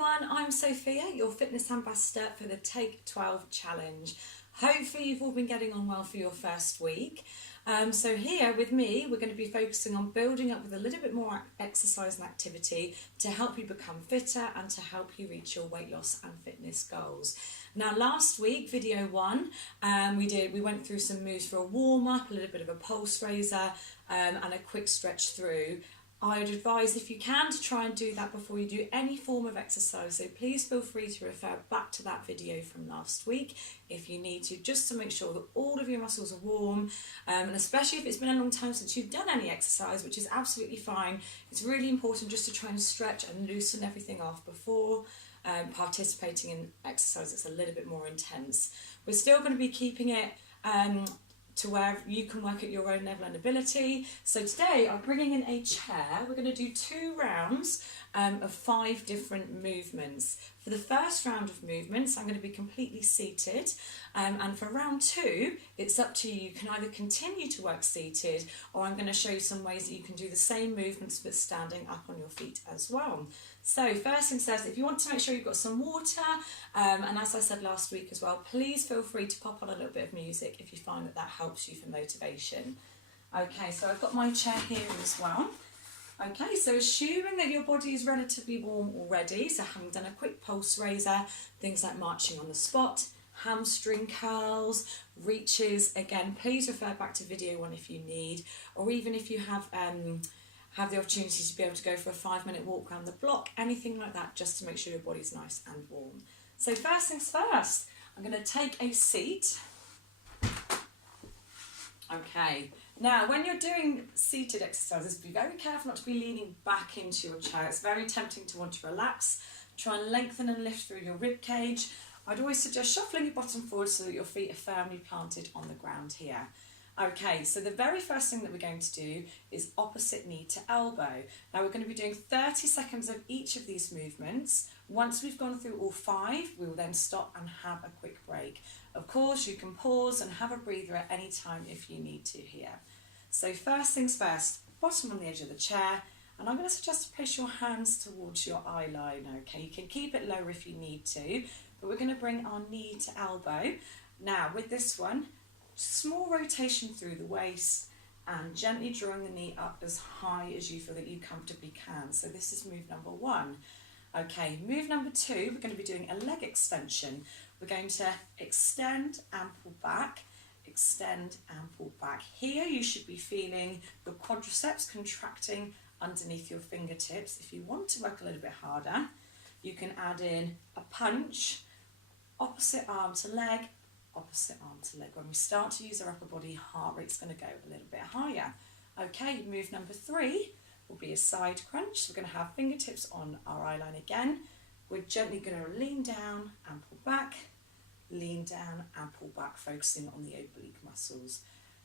everyone, I'm Sophia, your fitness ambassador for the Take 12 Challenge. Hopefully you've all been getting on well for your first week. So here with me, we're going to be focusing on building up with a little bit more exercise and activity to help you become fitter and to help you reach your weight loss and fitness goals. Now last week, video 1, we went through some moves for a warm-up, a little bit of a pulse raiser and a quick stretch through. I'd advise, if you can, to try and do that before you do any form of exercise, so please feel free to refer back to that video from last week if you need to, just to make sure that all of your muscles are warm, and especially if it's been a long time since you've done any exercise, which is absolutely fine. It's really important just to try and stretch and loosen everything off before participating in exercise that's a little bit more intense. We're still going to be keeping it to where you can work at your own level and ability. So today I'm bringing in a chair. We're going to do 2 rounds of 5 different movements. For the first round of movements, I'm going to be completely seated, and for round 2, it's up to you. You can either continue to work seated, or I'm going to show you some ways that you can do the same movements but standing up on your feet as well. So first things first, if you want to make sure you've got some water, and as I said last week as well, please feel free to pop on a little bit of music if you find that helps you for motivation. Okay, so I've got my chair here as well. Okay, so assuming that your body is relatively warm already, so having done a quick pulse raiser, things like marching on the spot, hamstring curls, reaches, again, please refer back to video 1 if you need, or even if you have the opportunity to be able to go for a 5-minute walk around the block, anything like that, just to make sure your body's nice and warm. So first things first, I'm going to take a seat. Okay, now when you're doing seated exercises, be very careful not to be leaning back into your chair. It's very tempting to want to relax. Try and lengthen and lift through your rib cage. I'd always suggest shuffling your bottom forward so that your feet are firmly planted on the ground here. Okay, so the very first thing that we're going to do is opposite knee to elbow. Now we're going to be doing 30 seconds of each of these movements. Once we've gone through all 5, we will then stop and have a quick break. Of course, you can pause and have a breather at any time if you need to here. So first things first, bottom on the edge of the chair, and I'm going to suggest to place your hands towards your eye line, okay? You can keep it lower if you need to, but we're going to bring our knee to elbow. Now with this one, small rotation through the waist and gently drawing the knee up as high as you feel that you comfortably can. So this is move number 1. Okay, move number 2, we're going to be doing a leg extension. We're going to extend and pull back, extend and pull back. Here you should be feeling the quadriceps contracting underneath your fingertips. If you want to work a little bit harder, you can add in a punch, opposite arm to leg, opposite arm to leg. When we start to use our upper body, heart rate's going to go a little bit higher. Okay, move number 3 will be a side crunch. So we're going to have fingertips on our eye line again. We're gently going to lean down and pull back, lean down and pull back, focusing on the oblique muscles.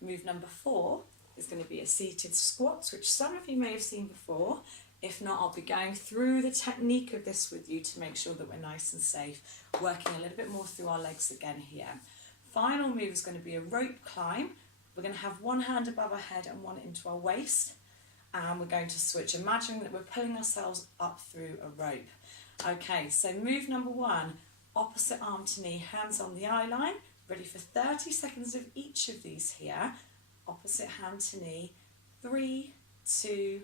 Move number 4 is going to be a seated squat, which some of you may have seen before. If not, I'll be going through the technique of this with you to make sure that we're nice and safe, working a little bit more through our legs again here. Final move is going to be a rope climb. We're going to have one hand above our head and one into our waist, and we're going to switch, imagining that we're pulling ourselves up through a rope. Okay, so move number 1, opposite arm to knee, hands on the eye line, ready for 30 seconds of each of these here. Opposite hand to knee, 3, 2,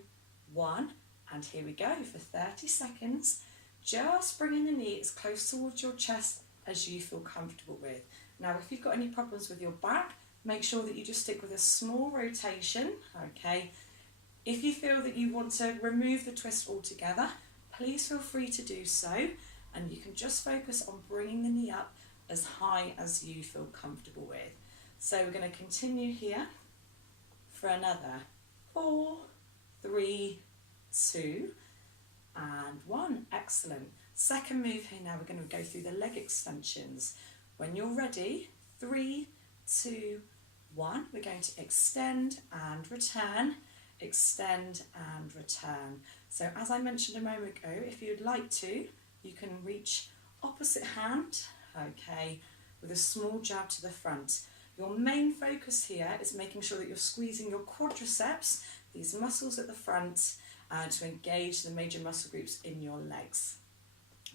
1, and here we go for 30 seconds. Just bringing the knee as close towards your chest as you feel comfortable with. Now, if you've got any problems with your back, make sure that you just stick with a small rotation, okay? If you feel that you want to remove the twist altogether, please feel free to do so, and you can just focus on bringing the knee up as high as you feel comfortable with. So we're going to continue here for another 4, 3, 2, and 1. Excellent. Second move here now, we're going to go through the leg extensions. When you're ready, 3, 2, 1, we're going to extend and return, extend and return. So as I mentioned a moment ago, if you'd like to, you can reach opposite hand, okay, with a small jab to the front. Your main focus here is making sure that you're squeezing your quadriceps, these muscles at the front, to engage the major muscle groups in your legs.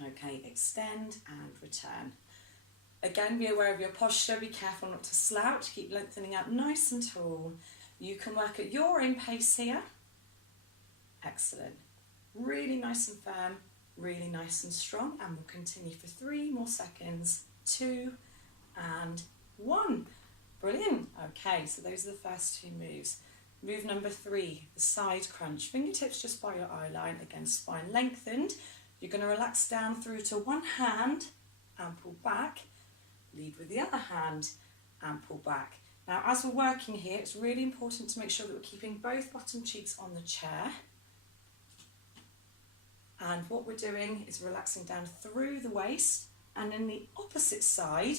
Okay, extend and return. Again, be aware of your posture, be careful not to slouch, keep lengthening out nice and tall. You can work at your own pace here. Excellent. Really nice and firm, really nice and strong, and we'll continue for 3 more seconds. 2 and 1. Brilliant. Okay, so those are the first 2 moves. Move number 3, the side crunch. Fingertips just by your eye line, again spine lengthened. You're going to relax down through to one hand and pull back. Lead with the other hand and pull back. Now as we're working here, it's really important to make sure that we're keeping both bottom cheeks on the chair. And what we're doing is relaxing down through the waist, and in the opposite side,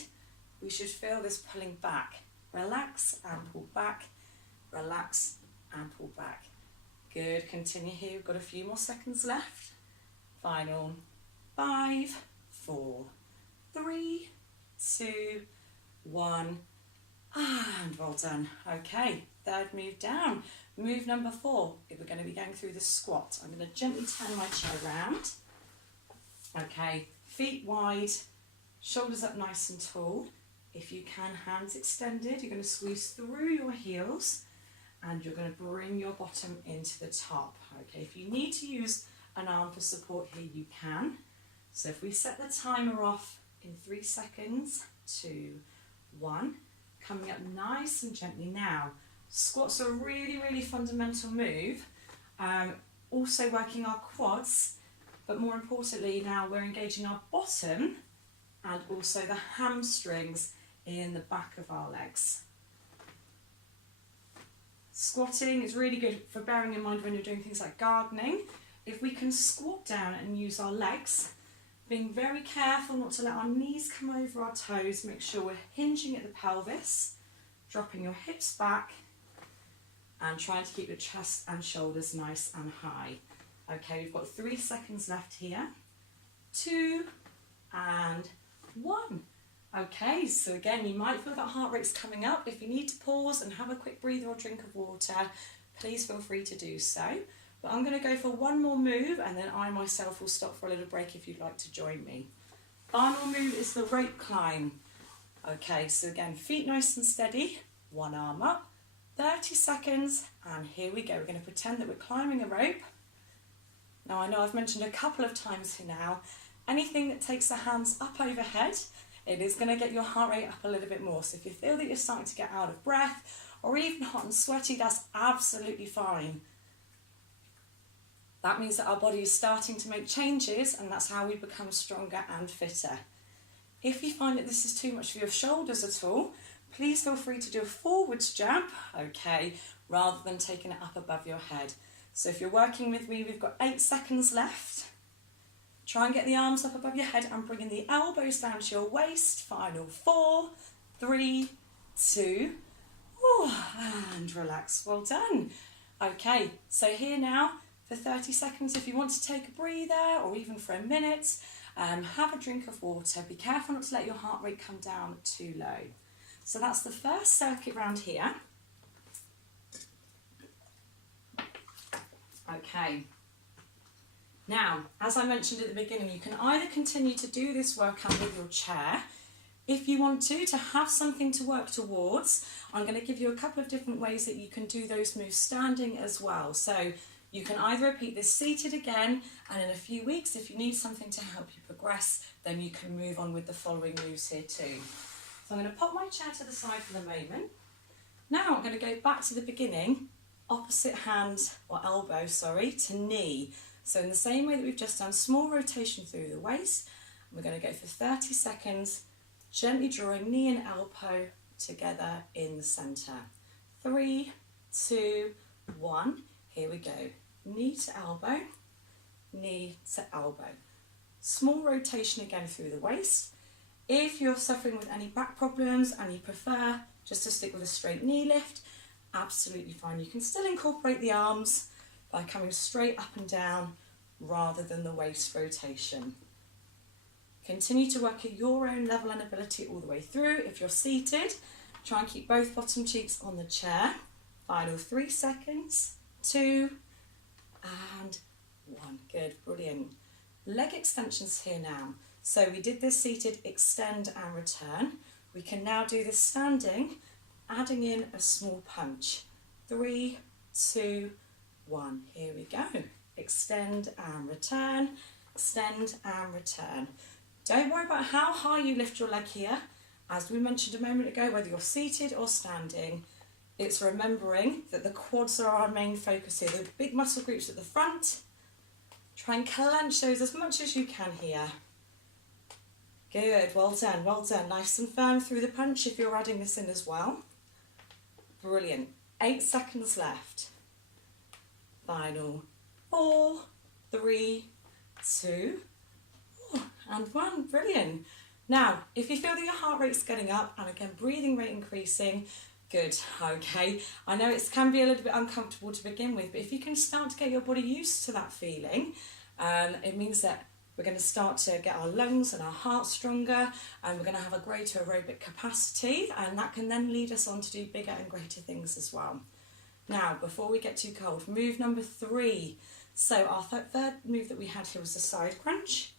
we should feel this pulling back. Relax and pull back, relax and pull back. Good, continue here, we've got a few more seconds left. Final 5, 4, 3, 2, 1, and well done. Okay, third move down. Move number 4, we're going to be going through the squat. I'm going to gently turn my chair around. Okay, feet wide, shoulders up nice and tall. If you can, hands extended. You're going to squeeze through your heels and you're going to bring your bottom into the top. Okay, if you need to use an arm for support here, you can. So if we set the timer off in 3 seconds, 2, 1, coming up nice and gently now. Squats are a really, really fundamental move. Also working our quads, but more importantly now we're engaging our bottom and also the hamstrings in the back of our legs. Squatting is really good for bearing in mind when you're doing things like gardening. If we can squat down and use our legs, being very careful not to let our knees come over our toes, make sure we're hinging at the pelvis, dropping your hips back, and trying to keep your chest and shoulders nice and high. Okay, we've got 3 seconds left here. 2 and 1. Okay, so again, you might feel that heart rate's coming up. If you need to pause and have a quick breather or drink of water, please feel free to do so. But I'm going to go for 1 more move, and then I myself will stop for a little break if you'd like to join me. Final move is the rope climb. Okay, so again, feet nice and steady, 1 arm up, 30 seconds, and here we go. We're going to pretend that we're climbing a rope. Now I know I've mentioned a couple of times here now, anything that takes the hands up overhead, it is going to get your heart rate up a little bit more. So if you feel that you're starting to get out of breath or even hot and sweaty, that's absolutely fine. That means that our body is starting to make changes, and that's how we become stronger and fitter. If you find that this is too much for your shoulders at all, please feel free to do a forwards jump, okay, rather than taking it up above your head. So if you're working with me, we've got 8 seconds left. Try and get the arms up above your head and bringing the elbows down to your waist. Final 4, 3, 2, and relax. Well done. Okay, so here now for 30 seconds, if you want to take a breather or even for a minute, have a drink of water. Be careful not to let your heart rate come down too low. So that's the first circuit round here. Okay. Now, as I mentioned at the beginning, you can either continue to do this workout with your chair. If you want to have something to work towards, I'm going to give you a couple of different ways that you can do those moves standing as well. So you can either repeat this seated again, and in a few weeks, if you need something to help you progress, then you can move on with the following moves here too. So I'm going to pop my chair to the side for the moment. Now I'm going to go back to the beginning, opposite hand, or elbow, sorry, to knee. So in the same way that we've just done, small rotation through the waist, we're going to go for 30 seconds, gently drawing knee and elbow together in the centre. 3, 2, 1, here we go. Knee to elbow, knee to elbow. Small rotation again through the waist. If you're suffering with any back problems and you prefer just to stick with a straight knee lift, absolutely fine. You can still incorporate the arms by coming straight up and down rather than the waist rotation. Continue to work at your own level and ability all the way through. If you're seated, try and keep both bottom cheeks on the chair. Final 3 seconds, 2 and 1. Good, brilliant. leg extensions here now. So we did this seated extend and return. We can now do this standing, adding in a small punch. 3, 2, 1. Here we go. Extend and return, extend and return. Don't worry about how high you lift your leg here. As we mentioned a moment ago, whether you're seated or standing, it's remembering that the quads are our main focus here. The big muscle groups at the front. Try and clench those as much as you can here. Good, well done, well done. Nice and firm through the punch if you're adding this in as well. Brilliant. 8 seconds left. Final 4, 3, 2, and 1. Brilliant. Now, if you feel that your heart rate's getting up, and again, breathing rate increasing, good, okay. I know it can be a little bit uncomfortable to begin with, but if you can start to get your body used to that feeling, it means that we're going to start to get our lungs and our heart stronger, and we're going to have a greater aerobic capacity, and that can then lead us on to do bigger and greater things as well. Now, before we get too cold, move number 3. So our third move that we had here was the side crunch.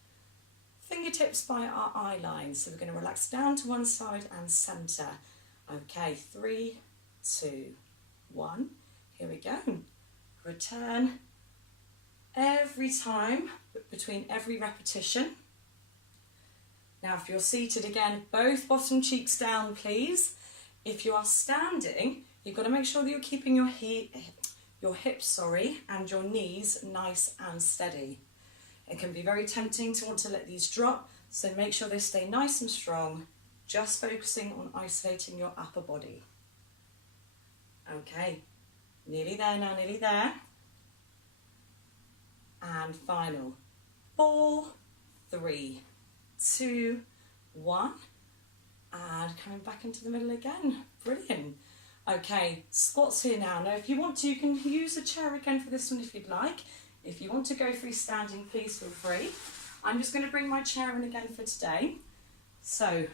Fingertips by our eye line. So we're going to relax down to one side and centre. Okay, 3, 2, 1. Here we go. Return every time, between every repetition. Now, if you're seated again, both bottom cheeks down, please. If you are standing, you've got to make sure that you're keeping your hips and your knees nice and steady. It can be very tempting to want to let these drop, so make sure they stay nice and strong, just focusing on isolating your upper body. Okay, nearly there now, nearly there. And final 4, 3, 2, 1. And coming back into the middle again. Brilliant. Okay, squats here now. Now, if you want to, you can use a chair again for this one if you'd like. If you want to go freestanding, please feel free. I'm just going to bring my chair in again for today. So,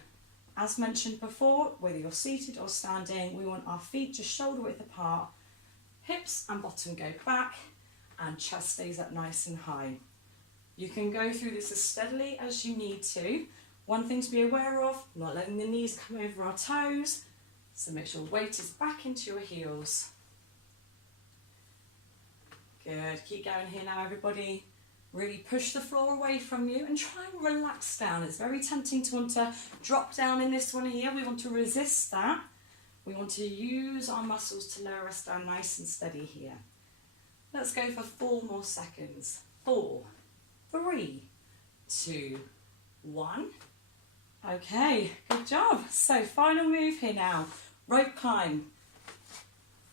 as mentioned before, whether you're seated or standing, we want our feet just shoulder width apart, hips and bottom go back, and chest stays up nice and high. You can go through this as steadily as you need to. One thing to be aware of, not letting the knees come over our toes, so make sure weight is back into your heels. Good, keep going here now everybody. Really push the floor away from you and try and relax down. It's very tempting to want to drop down in this one here. We want to resist that. We want to use our muscles to lower us down nice and steady here. Let's go for 4 more seconds. 4, 3, 2, 1. Okay, good job. So final move here now. Rope climb.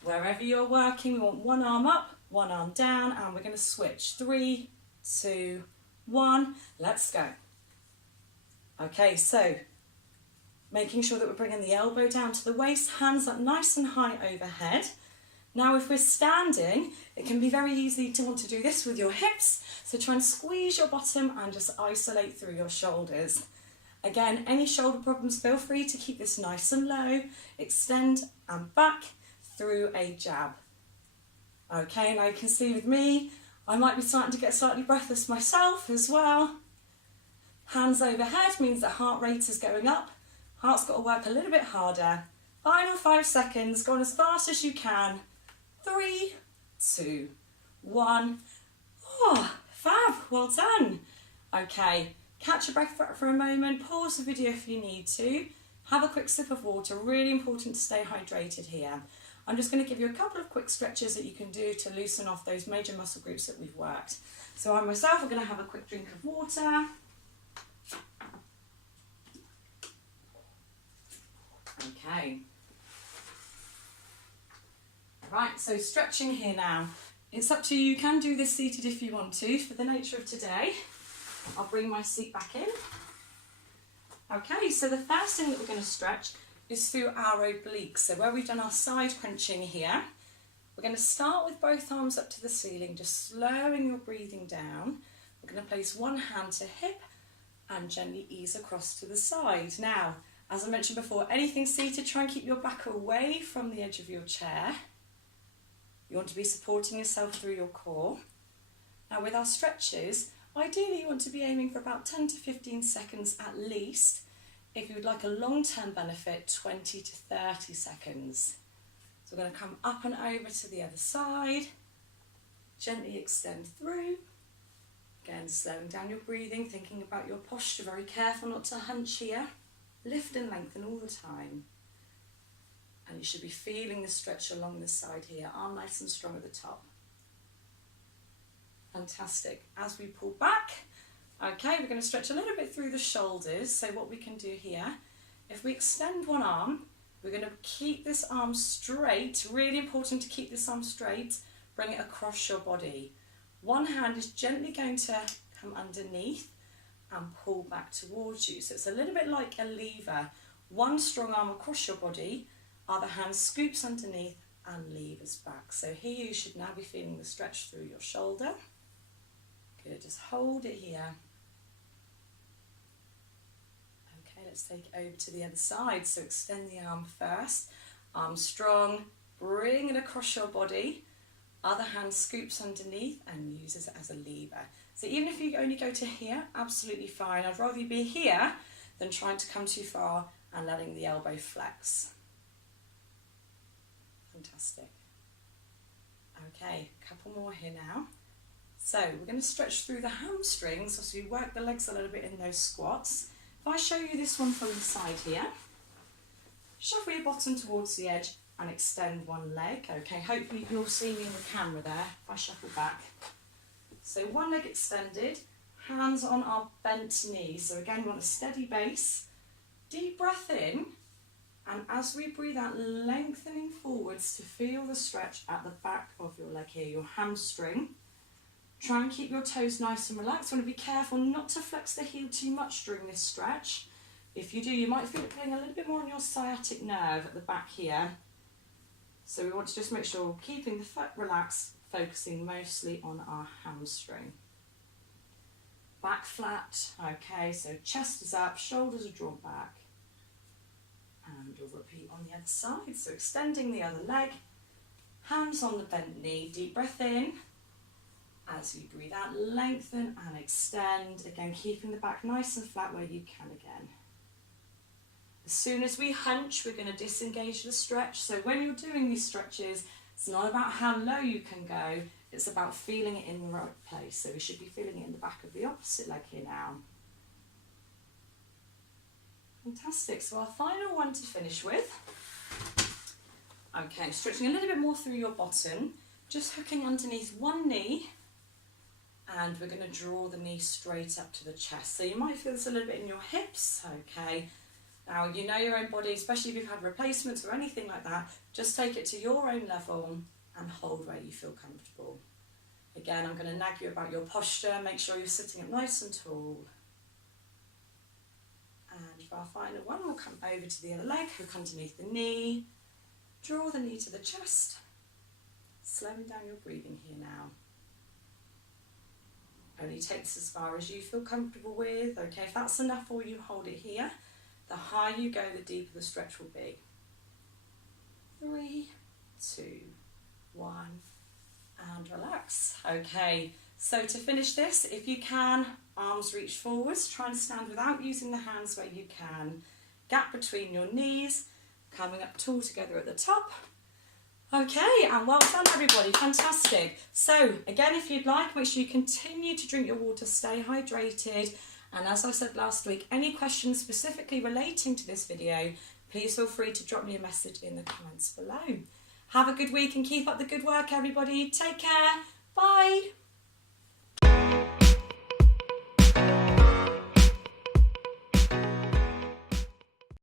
Wherever you're working, we want one arm up, one arm down, and we're going to switch. 3, 2, 1. Let's go. Okay, so making sure that we're bringing the elbow down to the waist, hands up nice and high overhead. Now, if we're standing, it can be very easy to want to do this with your hips. So try and squeeze your bottom and just isolate through your shoulders. Again, any shoulder problems, feel free to keep this nice and low. Extend and back through a jab. Okay, now you can see with me, I might be starting to get slightly breathless myself as well. Hands overhead means that heart rate is going up. Heart's got to work a little bit harder. Final 5 seconds, go on as fast as you can. 3, 2, 1. Oh, fab, well done. Okay, catch your breath for a moment, pause the video if you need to. Have a quick sip of water, really important to stay hydrated here. I'm just going to give you a couple of quick stretches that you can do to loosen off those major muscle groups that we've worked. So I myself are going to have a quick drink of water. Okay. Right, so stretching here now. It's up to you. You can do this seated if you want to. For the nature of today, I'll bring my seat back in. Okay, so the first thing that we're going to stretch is through our obliques. So where we've done our side crunching here, we're going to start with both arms up to the ceiling, just slowing your breathing down. We're going to place one hand to hip and gently ease across to the side. Now, as I mentioned before, anything seated, try and keep your back away from the edge of your chair. You want to be supporting yourself through your core. Now with our stretches, Ideally, you want to be aiming for about 10 to 15 seconds at least. If you would like a long-term benefit, 20 to 30 seconds. So we're going to come up and over to the other side. Gently extend through. Again, slowing down your breathing, thinking about your posture. Very careful not to hunch here. Lift and lengthen all the time. And you should be feeling the stretch along the side here. Arm nice and strong at the top. Fantastic. As we pull back, okay, we're going to stretch a little bit through the shoulders. So what we can do here, if we extend one arm, we're going to keep this arm straight. Really important to keep this arm straight. Bring it across your body. One hand is gently going to come underneath and pull back towards you. So it's a little bit like a lever. One strong arm across your body, other hand scoops underneath and levers back. So here you should now be feeling the stretch through your shoulder. Good, just hold it here. Okay, let's take it over to the other side. So extend the arm first, arm strong, bring it across your body. Other hand scoops underneath and uses it as a lever. So even if you only go to here, absolutely fine. I'd rather you be here than trying to come too far and letting the elbow flex. Fantastic. Okay, a couple more here now. So we're going to stretch through the hamstrings as we work the legs a little bit in those squats. If I show you this one from the side here, shuffle your bottom towards the edge and extend one leg. Okay, hopefully you'll see me in the camera there if I shuffle back. So one leg extended, hands on our bent knees. So again, we want a steady base. Deep breath in, and as we breathe out, lengthening forwards to feel the stretch at the back of your leg here, your hamstring. Try and keep your toes nice and relaxed. You want to be careful not to flex the heel too much during this stretch. If you do, you might feel it pulling a little bit more on your sciatic nerve at the back here. So we want to just make sure we're keeping the foot relaxed, focusing mostly on our hamstring. Back flat, okay, so chest is up, shoulders are drawn back. And we'll repeat on the other side. So extending the other leg, hands on the bent knee, deep breath in. As you breathe out, lengthen and extend. Again, keeping the back nice and flat where you can again. As soon as we hunch, we're going to disengage the stretch. So when you're doing these stretches, it's not about how low you can go, it's about feeling it in the right place. So we should be feeling it in the back of the opposite leg here now. Fantastic, so our final one to finish with. Okay, stretching a little bit more through your bottom, just hooking underneath one knee, and we're going to draw the knee straight up to the chest. So you might feel this a little bit in your hips, okay. Now, you know your own body, especially if you've had replacements or anything like that, just take it to your own level and hold where you feel comfortable. Again, I'm going to nag you about your posture, make sure you're sitting up nice and tall. And for our final one, we'll come over to the other leg, hook underneath the knee, draw the knee to the chest, slowing down your breathing here now. Only take this as far as you feel comfortable with, okay, if that's enough for you, hold it here. The higher you go, the deeper the stretch will be. 3, 2, 1, and relax. Okay, so to finish this, if you can, arms reach forwards, try and stand without using the hands where you can. Gap between your knees, coming up tall together at the top. Okay, and well done everybody, fantastic. So again, if you'd like, make sure you continue to drink your water, stay hydrated. And as I said last week, any questions specifically relating to this video, please feel free to drop me a message in the comments below. Have a good week and keep up the good work, everybody. Take care. Bye.